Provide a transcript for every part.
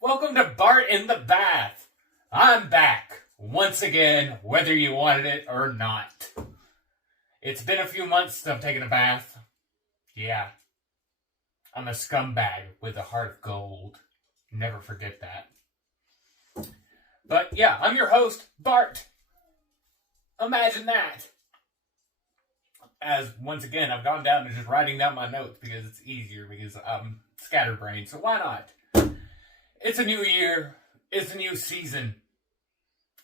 Welcome to Bart in the Bath. I'm back, once again, whether you wanted it or not. It's been a few months since I've taken a bath. Yeah, I'm a scumbag with a heart of gold. Never forget that. But yeah, I'm your host, Bart. Imagine that. As, once again, I've gone down to just writing down my notes because it's easier because I'm scatterbrained, so why not? It's a new year. It's a new season.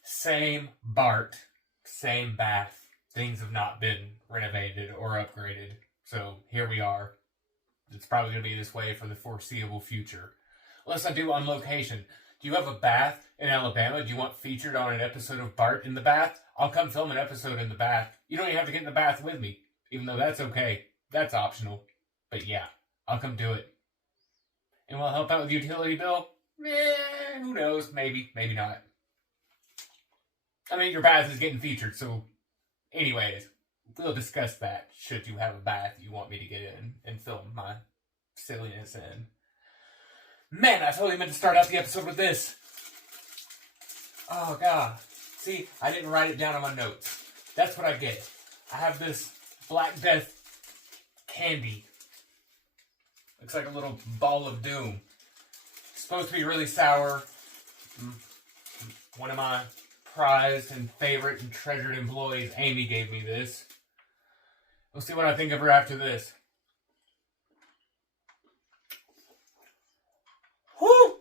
Same Bart. Same bath. Things have not been renovated or upgraded. So here we are. It's probably going to be this way for the foreseeable future. Unless I do on location. Do you have a bath in Alabama? Do you want featured on an episode of Bart in the Bath? I'll come film an episode in the bath. You don't even have to get in the bath with me. Even though that's okay. That's optional. But yeah, I'll come do it. And will I help out with the utility bill? Who knows? Maybe, maybe not. I mean, your bath is getting featured, so anyways, we'll discuss that should you have a bath you want me to get in and film my silliness in. Man, I totally meant to start out the episode with this. Oh, God. See, I didn't write it down on my notes. That's what I get. I have this Black Death candy. Looks like a little ball of doom. Supposed to be really sour. One of my prized and favorite and treasured employees, Amy, gave me this. We'll see what I think of her after this. Whew!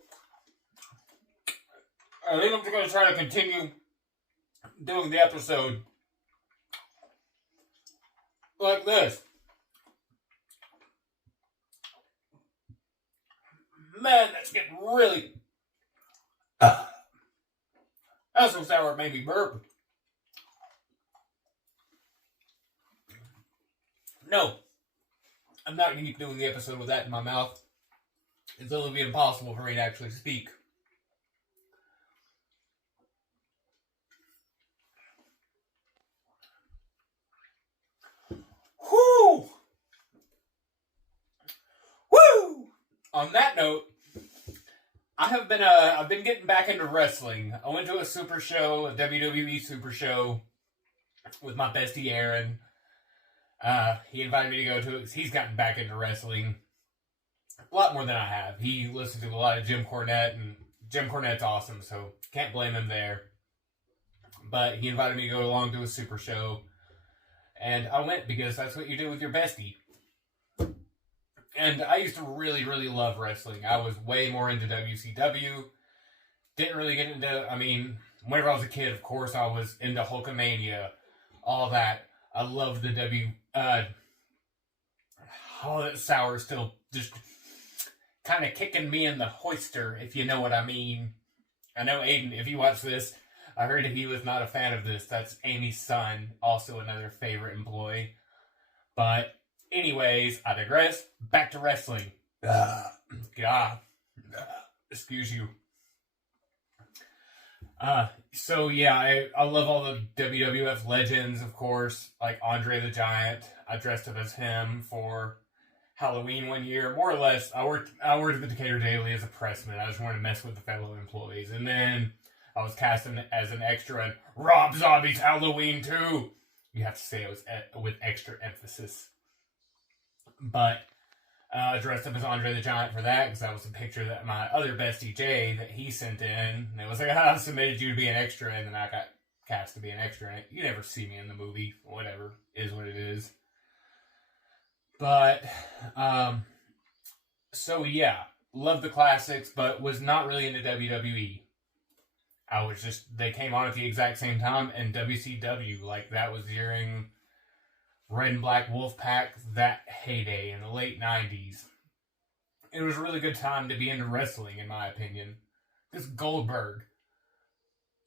I think I'm just going to try to continue doing the episode like this. Man, that's getting really... That's so sour it made me burp. No. I'm not going to keep doing the episode with that in my mouth. It'll be impossible for me to actually speak. Whoo! Woo! On that note, I've been getting back into wrestling. I went to a super show, a WWE super show, with my bestie Aaron. He invited me to go to it because he's gotten back into wrestling a lot more than I have. He listens to a lot of Jim Cornette, and Jim Cornette's awesome, so can't blame him there. But he invited me to go along to a super show, and I went because that's what you do with your bestie. And I used to really, really love wrestling. I was way more into WCW. Didn't really get into, whenever I was a kid, of course, I was into Hulkamania. All that. I loved the that sour still just kind of kicking me in the hoister, if you know what I mean. I know Aiden, if you watch this, I heard he was not a fan of this. That's Amy's son, also another favorite employee. But anyways, I digress. Back to wrestling. God. Excuse you. So yeah, I love all the WWF legends, of course, like Andre the Giant. I dressed up as him for Halloween one year. More or less, I worked at the Decatur Daily as a pressman. I just wanted to mess with the fellow employees. And then I was cast as an extra in Rob Zombie's Halloween 2. You have to say it was with extra emphasis. But I dressed up as Andre the Giant for that because that was a picture that my other bestie Jay that he sent in. And it was like, I submitted you to be an extra, and then I got cast to be an extra in it. You never see me in the movie. Whatever. Is what it is. But, so yeah. Love the classics, but was not really into WWE. They came on at the exact same time, and WCW, like that was during Red and Black Wolfpack, that heyday in the late 90s. It was a really good time to be into wrestling, in my opinion. This Goldberg,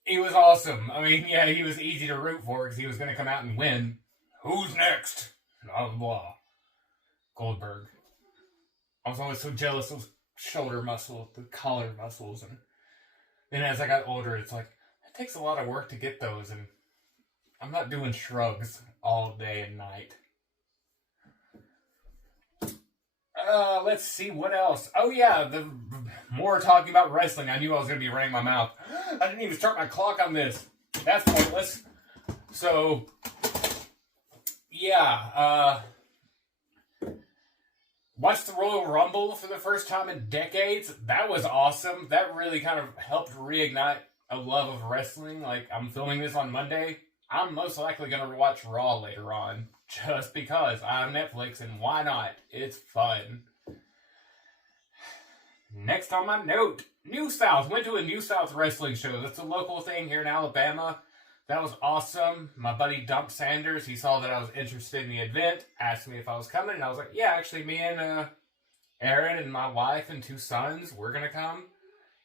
he was awesome. He was easy to root for because he was going to come out and win. Who's next? Blah, blah, blah. Goldberg. I was always so jealous of shoulder muscle, the collar muscles, and then as I got older, it's like, it takes a lot of work to get those, and I'm not doing shrugs all day and night. Let's see what else. Oh yeah, more talking about wrestling. I knew I was going to be running my mouth. I didn't even start my clock on this. That's pointless. So, yeah, watched the Royal Rumble for the first time in decades. That was awesome. That really kind of helped reignite a love of wrestling. Like, I'm filming this on Monday. I'm most likely going to watch Raw later on. Just because I have Netflix, and why not? It's fun. Next on my note, New South. Went to a New South wrestling show. That's a local thing here in Alabama. That was awesome. My buddy Dump Sanders, he saw that I was interested in the event, asked me if I was coming, and I was like, yeah, actually, me and Aaron and my wife and 2 sons, we're going to come.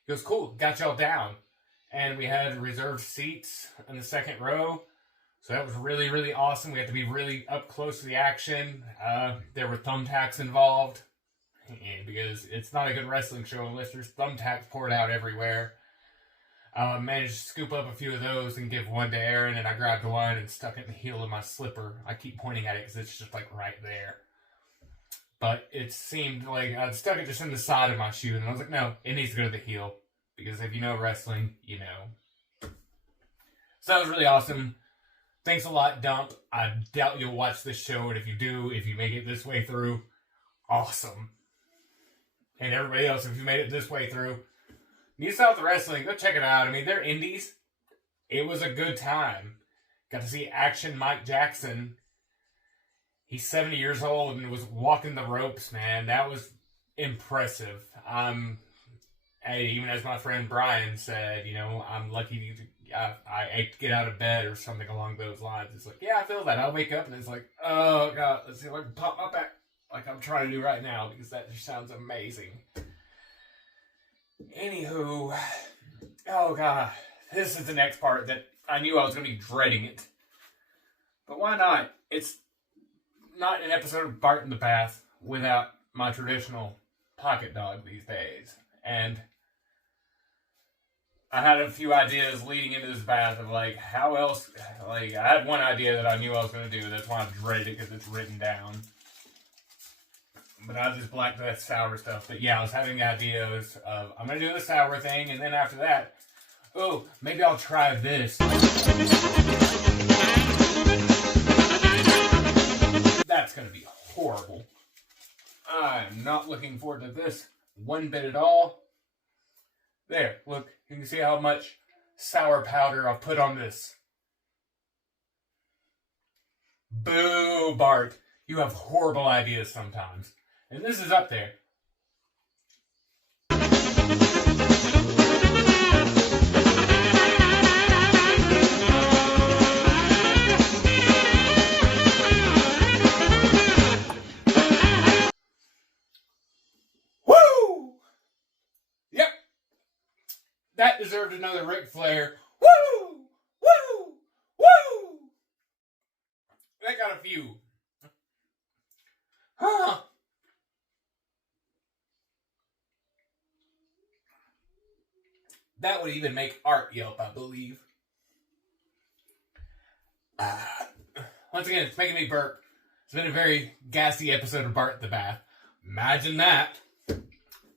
He goes, cool, got y'all down. And we had reserved seats in the second row. So that was really, really awesome. We had to be really up close to the action. There were thumbtacks involved. Because it's not a good wrestling show unless there's thumbtacks poured out everywhere. Managed to scoop up a few of those and give one to Aaron, and I grabbed one and stuck it in the heel of my slipper. I keep pointing at it because it's just like right there. But it seemed like I'd stuck it just in the side of my shoe, and I was like, no, it needs to go to the heel. Because if you know wrestling, you know. So that was really awesome. Thanks a lot, Dump. I doubt you'll watch this show, and if you do, if you make it this way through, awesome. And everybody else, if you made it this way through, New South Wrestling, go check it out. I mean, they're indies. It was a good time. Got to see Action Mike Jackson. He's 70 years old and was walking the ropes, man. That was impressive. Hey, even as my friend Brian said, you know, I'm lucky I ate to get out of bed or something along those lines. It's like, yeah, I feel that. I'll wake up and it's like, oh, God, let's see if I can pop my back like I'm trying to do right now because that just sounds amazing. Anywho, oh, God, this is the next part that I knew I was going to be dreading it. But why not? It's not an episode of Bart in the Bath without my traditional pocket dog these days. And I had a few ideas leading into this bath of, like, how else, like, I had one idea that I knew I was going to do. That's why I dreaded it, because it's written down. But I just blacked that sour stuff. But yeah, I was having ideas of, I'm going to do the sour thing, and then after that, oh, maybe I'll try this. That's going to be horrible. I'm not looking forward to this one bit at all. There, look, you can see how much sour powder I've put on this. Boo, Bart. You have horrible ideas sometimes. And this is up there. Woo! Yep. That deserved another Ric Flair. Woo! Woo! Woo! That got a few. Huh. That would even make Art yelp, I believe. Once again, it's making me burp. It's been a very gassy episode of Bart in the Bath. Imagine that.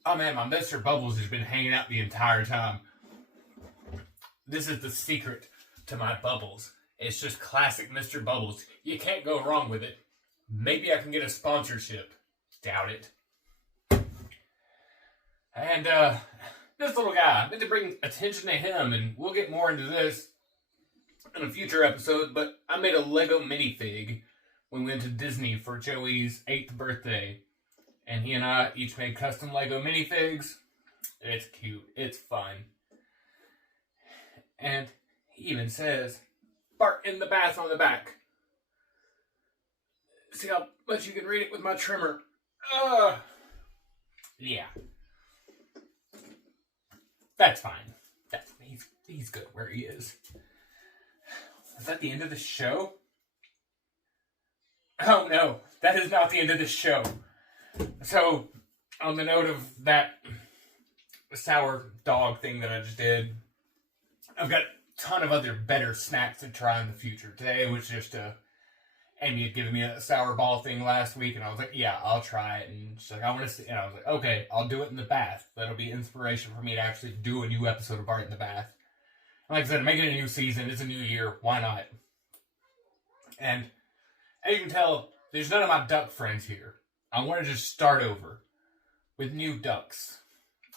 Oh man, my Mr. Bubbles has been hanging out the entire time. This is the secret to my bubbles. It's just classic Mr. Bubbles. You can't go wrong with it. Maybe I can get a sponsorship. Doubt it. And, this little guy, I meant to bring attention to him, and we'll get more into this in a future episode, but I made a Lego minifig when we went to Disney for Joey's 8th birthday. And he and I each made custom Lego minifigs. It's cute. It's fun. And he even says, Bart in the Bath on the back. See how much you can read it with my trimmer. Yeah. That's fine. He's good where he is. Is that the end of the show? Oh no, that is not the end of the show. So, on the note of that sour dog thing that I just did, I've got a ton of other better snacks to try in the future. Today was just a Amy had given me a sour ball thing last week, and I was like, yeah, I'll try it. And she's like, I want to see. And I was like, okay, I'll do it in the bath. That'll be inspiration for me to actually do a new episode of Bart in the Bath. And like I said, I'm making a new season. It's a new year. Why not? And as you can tell, there's none of my duck friends here. I want to just start over with new ducks.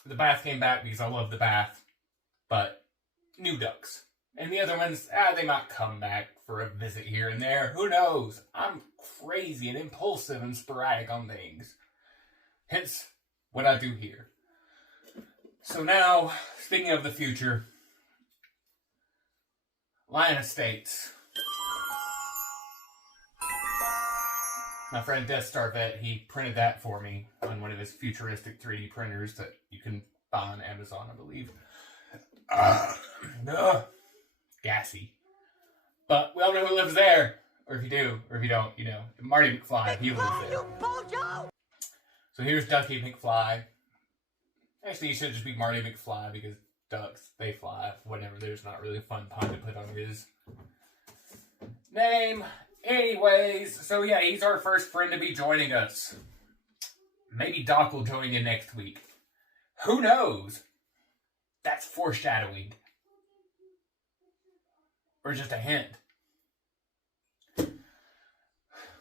The bath came back because I love the bath, but new ducks. And the other ones, they might come back for a visit here and there. Who knows? I'm crazy and impulsive and sporadic on things. Hence, what I do here. So now, speaking of the future, Lion Estates. My friend Death Star Vet, he printed that for me on one of his futuristic 3D printers that you can buy on Amazon, I believe. Gassy. But we all know who lives there. Or if you do, or if you don't, you know. Marty McFly, he lives there. So here's Ducky McFly. Actually, he should just be Marty McFly because ducks, they fly. Whatever, there's not really a fun pun to put on his name. Anyways, so yeah, he's our first friend to be joining us. Maybe Doc will join in next week. Who knows? That's foreshadowing. Or just a hint.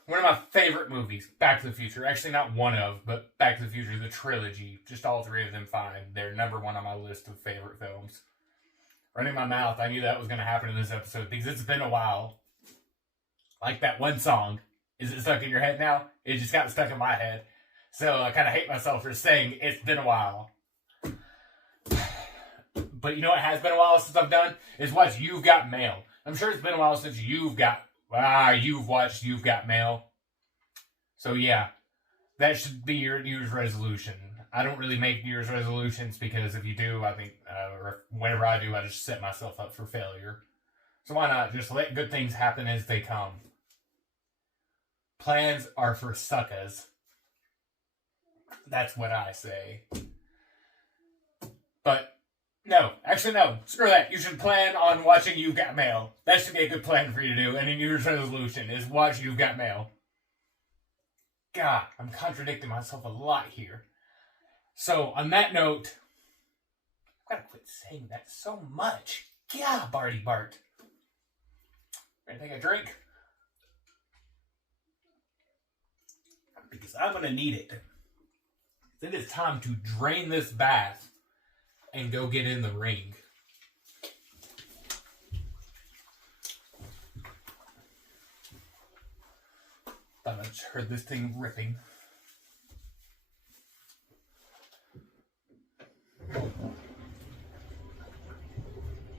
One of my favorite movies, Back to the Future. Actually, not one of, but Back to the Future, the trilogy. Just all three of them fine. They're number one on my list of favorite films. Running my mouth, I knew that was going to happen in this episode because it's been a while. Like that one song. Is it stuck in your head now? It just got stuck in my head. So I kind of hate myself for saying it's been a while. But you know what has been a while since I've done? Is watch You've Got Mail. I'm sure it's been a while since you've watched You've Got Mail. So yeah, that should be your New Year's resolution. I don't really make New Year's resolutions because if you do, I think, or whenever I do, I just set myself up for failure. So why not just let good things happen as they come? Plans are for suckers. That's what I say. But no, actually no, screw that. You should plan on watching You've Got Mail. That should be a good plan for you to do. And a New Year's resolution is watch You've Got Mail. God, I'm contradicting myself a lot here. So, on that note, I've got to quit saying that so much. Yeah, Barty Bart. Ready to take a drink? Because I'm going to need it. It is time to drain this bath and go get in the ring. Thought I just heard this thing ripping.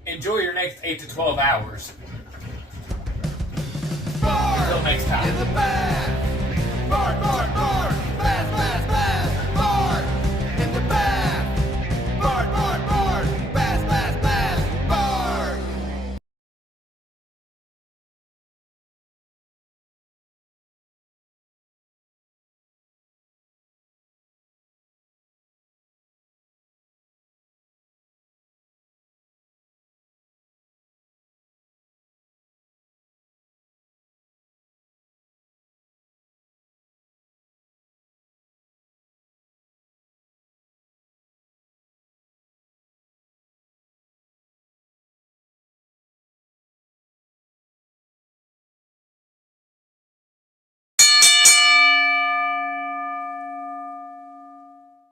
Enjoy your next 8 to 12 hours. Until next time. In the back. Bart, Bart.